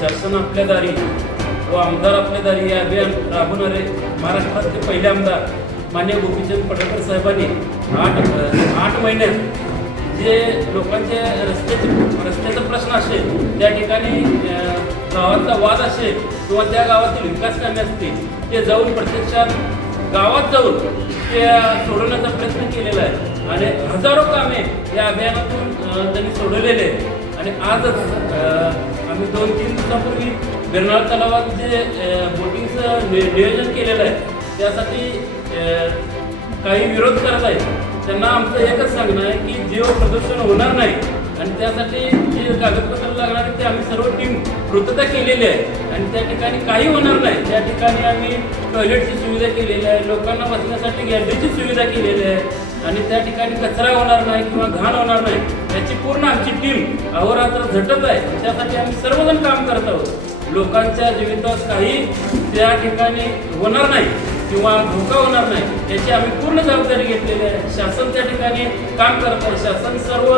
शासन आपल्या दारी व आमदार आपल्या दारी हे अभियान राबवणारे महाराष्ट्रातले पहिले आमदार मान्य गोपीचंद पडळकर साहेबांनी आठ आठ महिन्यात जे लोकांचे रस्त्याचे रस्त्याचा प्रश्न असेल त्या ठिकाणी गावाचा वाद असेल किंवा त्या गावातील विकास कामे असतील ते जाऊन प्रत्यक्षात गावात जाऊन ते सोडवण्याचा प्रयत्न केलेला आहे. आणि हजारो कामे या अभियानातून त्यांनी सोडवलेले आहेत. आणि आजच आम्ही दोन तीन दिवसापूर्वी बिरनाळ तलावात जे बोटिंगचं नियोजन केलेलं आहे त्यासाठी काही विरोध करत आहेत. त्यांना आमचं एकच सांगणं आहे की जीव प्रदूषण होणार नाही. आणि त्यासाठी जे कागदपत्र लागणार आहे ते आम्ही सर्व टीम पूर्तता केलेली आहे. आणि त्या ठिकाणी काही होणार नाही. त्या ठिकाणी आम्ही टॉयलेटची सुविधा केलेली आहे. लोकांना बसण्यासाठी गॅलरीची सुविधा केलेली आहे. आणि त्या ठिकाणी कचरा होणार नाही किंवा घाण होणार नाही याची पूर्ण आमची टीम अहोरात्र झटत आहे. त्यासाठी आम्ही सर्वजण काम करत आहोत. लोकांच्या जीवितास काही त्या ठिकाणी होणार नाही किंवा धोका होणार नाही याची आम्ही पूर्ण जबाबदारी घेतलेली आहे. शासन त्या ठिकाणी काम करत आहे. शासन सर्व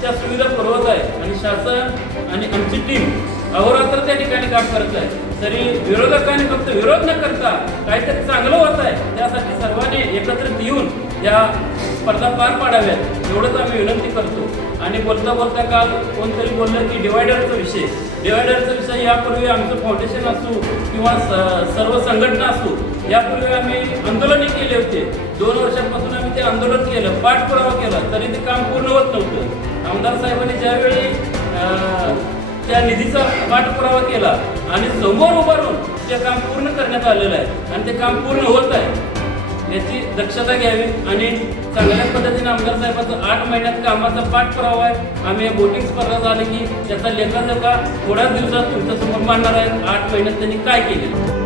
त्या सुविधा पुरवत आहे आणि शासन आणि आमची टीम अहोरात्र त्या ठिकाणी काम करत आहे. तरी विरोधकांनी फक्त विरोध न करता काहीतरी चांगलं होत आहे त्यासाठी सर्वांनी एकत्रित येऊन या स्पर्धा पार पाडाव्यात एवढंच आम्ही विनंती करतो. आणि बोलता बोलता काल कोणतरी बोललं की डिवायडरचा विषय. डिवायडरचा विषय यापूर्वी आमचं फाउंडेशन असू किंवा स- सर्व संघटना असू यापूर्वी आम्ही आंदोलनही केले होते. दोन वर्षांपासून आम्ही ते आंदोलन केलं पाठपुरावा केला तरी ते काम पूर्ण होत नव्हतं. आमदार साहेबांनी ज्यावेळी त्या निधीचा पाठपुरावा केला आणि समोर उभारून ते काम पूर्ण करण्यात आलेलं आहे आणि ते काम पूर्ण होत आहे. दक्षता घ्यावी आणि चांगल्या पद्धतीने आमदार साहेबांचा आठ महिन्यात कामाचा पाठपुरावा आहे आम्ही बोटिंग स्पर्धा झाली की त्याचा लेखाजोखा थोड्याच दिवसात तुमच्यासमोर मांडणार आहे आठ महिन्यात त्यांनी काय केले?